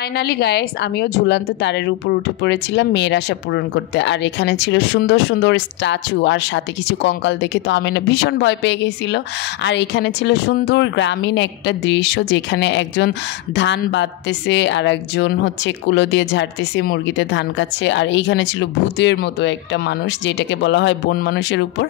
Finally guys আমিও ঝুলন্ত তারের উপর উঠে পড়েছিলাম মেয়ের আশা পূরণ করতে। আর এখানে ছিল সুন্দর সুন্দর স্ট্যাচু আর সাথে কিছু কঙ্কাল দেখে তো আমি না ভীষণ ভয় পেয়ে গেছিল। আর এখানে ছিল সুন্দর গ্রামীণ একটা দৃশ্য যেখানে একজন ধান বাঁধতেছে আর একজন হচ্ছে কুলো দিয়ে ঝাড়তেছে, মুরগিতে ধান কাটছে। আর এইখানে ছিল ভূতের মতো একটা মানুষ যেটাকে বলা হয় বন মানুষের উপর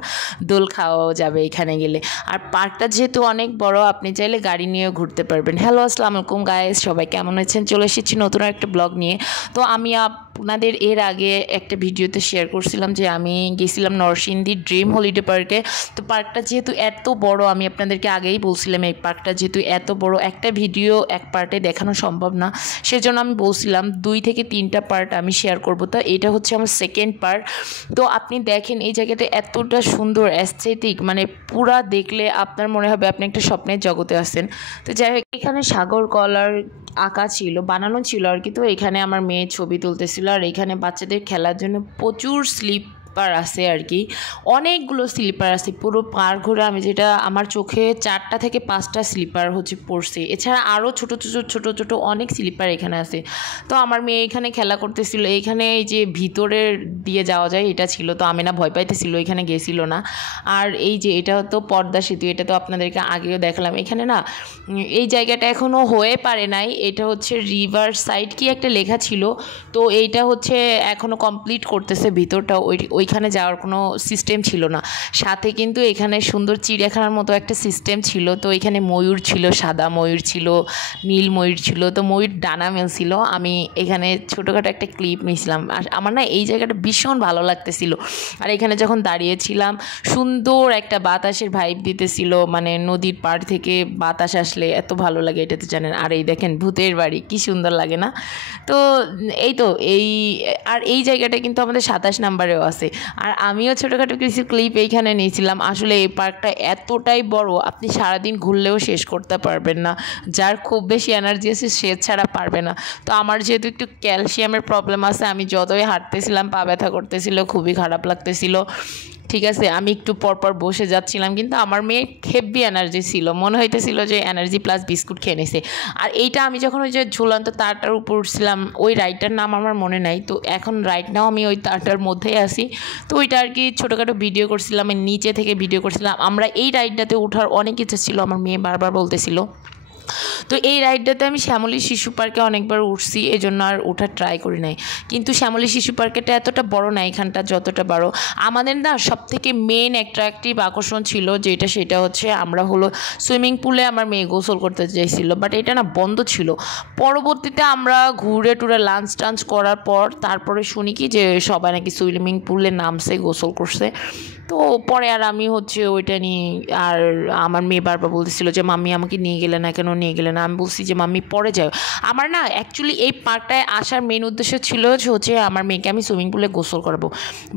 দোল খাওয়াও যাবে এখানে গেলে। আর পার্কটা যেহেতু অনেক বড় আপনি চাইলে গাড়ি নিয়েও ঘুরতে পারবেন। হ্যালো আসসালামু আলাইকুম গাইস, সবাই কেমন আছেন? চলে এসেছি নতুন একটা ব্লগ নিয়ে। তো আমি আপনাদের এর আগে একটা ভিডিওতে শেয়ার করছিলাম যে আমি গেছিলাম নরসিংদী ড্রিম হলিডে পার্কে। তো পার্কটা যেহেতু এত বড়, আমি আপনাদেরকে আগেই বলছিলাম এই পার্কটা যেহেতু এত বড় একটা ভিডিও এক পার্টে দেখানো সম্ভব না, সেজন্য আমি বলছিলাম 2 থেকে 3টা পার্ট আমি শেয়ার করব। তো এটা হচ্ছে আমার সেকেন্ড পার্ট। তো আপনি দেখেন এই জায়গাটা এতটা সুন্দর অ্যাস্থেটিক, মানে পুরা দেখলে আপনার মনে হবে আপনি একটা স্বপ্নের জগতে আছেন। তো যাই হোক, এখানে সাগর কলার আঁকা ছিল, বানানো ছিল আর কি। তো এখানে আমার মেয়ে ছবি তুলতেছিল। আর এখানে বাচ্চাদের খেলার জন্য প্রচুর স্লিপার আছে আর কি, অনেকগুলো স্লিপার আছে। পুরো পার্ক ঘুরে আমি যেটা আমার চোখে 4টা থেকে 5টা স্লিপার হচ্ছে পড়ছে। এছাড়া আরও ছোটো ছোটো ছোটো ছোটো অনেক স্লিপার এখানে আছে। তো আমার মেয়ে এখানে খেলা করতেছিল। এইখানে এই যে ভিতরের দিয়ে যাওয়া যায় এটা ছিল, তো আমি না ভয় পাইতেছিল, এখানে গেছিল না। আর এই যে এটা তো পদ্মা সেতু, এটা তো আপনাদেরকে আগেও দেখালাম। এখানে না এই জায়গাটা এখনও হয়ে পারে নাই, এটা হচ্ছে রিভার সাইড কি একটা লেখা ছিল। তো এইটা হচ্ছে এখনও কমপ্লিট করতেছে ভিতরটা, ওইখানে যাওয়ার কোনো সিস্টেম ছিল না। সাথে কিন্তু এখানে সুন্দর চিড়িয়াখানার মতো একটা সিস্টেম ছিল। তো এখানে ময়ূর ছিল, সাদা ময়ূর ছিল, নীল ময়ূর ছিল। তো ময়ূর ডানা মেলছিল। আমি এখানে ছোটোখাটো একটা ক্লিপ নিয়েছিলাম। আর আমার না এই জায়গাটা ভীষণ ভালো লাগতেছিল। আর এখানে যখন দাঁড়িয়েছিলাম সুন্দর একটা বাতাসের ভাইব দিতেছিল, মানে নদীর পাড় থেকে বাতাস আসলে এত ভালো লাগে, এটা তো জানেন। আর এই দেখেন ভূতের বাড়ি, কি সুন্দর লাগে না? তো এই তো এই জায়গাটা কিন্তু আমাদের 27 নম্বরেও আছে। আর আমিও ছোটোখাটো কিছু ক্লিপ এইখানে নিয়েছিলাম। আসলে এই পার্কটা এতটাই বড়, আপনি সারাদিন ঘুরলেও শেষ করতে পারবেন না। যার খুব বেশি এনার্জি আছে সে ছাড়া পারবে না। তো আমার যেহেতু একটু ক্যালসিয়ামের প্রবলেম আছে, আমি যতই হাঁটতেছিলাম পা ব্যথা করতেছিল, খুবই খারাপ লাগতেছিল। ঠিক আছে, আমি একটু পরপর বসে যাচ্ছিলাম, কিন্তু আমার মেয়ে হেভি এনার্জি ছিল, মনে হইতেছিল যে এনার্জি প্লাস বিস্কুট খেয়ে নিছে। আর এইটা আমি যখন ওই যে ঝুলন্ত তারটার উপর উঠছিলাম, ওই রাইডটার নাম আমার মনে নাই। তো এখন রাইড নাও আমি ওই তারটার মধ্যেই আছি। তো ওইটা আর কি ছোটোখাটো ভিডিও করছিলাম, নিচে থেকে ভিডিও করছিলাম। আমরা এই রাইডটাতে ওঠার অনেক ইচ্ছা ছিল, আমার মেয়ে বারবার বলতেছিল। তো এই রাইডটাতে আমি শ্যামলী শিশু পার্কে অনেকবার উঠছি, এই জন্য আর ওঠার ট্রাই করি নাই। কিন্তু শ্যামলী শিশু পার্কেটা এতটা বড় না, এখানটা যতটা বড়। আমাদের না সবথেকে মেন অ্যাট্রাকটিভ আকর্ষণ ছিল সেটা হচ্ছে আমরা হলো সুইমিং পুলে আমার মেয়ে গোসল করতে চাইছিল, বাট এটা না বন্ধ ছিল। পরবর্তীতে আমরা ঘুরে টুরে লাঞ্চ টাঞ্চ করার পর তারপরে শুনি কি যে সবাই নাকি সুইমিং পুলে নামছে, গোসল করছে। তো পরে আর আমি হচ্ছে ওইটা নিয়ে, আর আমার মেয়ে বারবার বলতেছিল যে মাম্মি আমাকে নিয়ে গেলে না কেন, নিয়ে গেলে না। আমি বলছি যে মাম্মি পরে যাও। আমার না অ্যাকচুয়ালি এই পার্কটায় আসার মেন উদ্দেশ্য ছিল হচ্ছে আমার মেয়েকে আমি সুইমিং পুলে গোসল করাবো,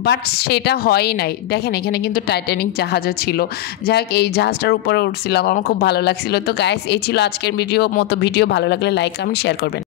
বাট সেটা হয়ই নাই। দেখেন এখানে কিন্তু টাইটানিক জাহাজও ছিল। যাই হোক, এই জাহাজটার উপরে উঠছিলাম, আমার খুব ভালো লাগছিল। তো গাইস, এই ছিল আজকের ভিডিও ভালো লাগলে লাইক কমেন্ট শেয়ার করবেন।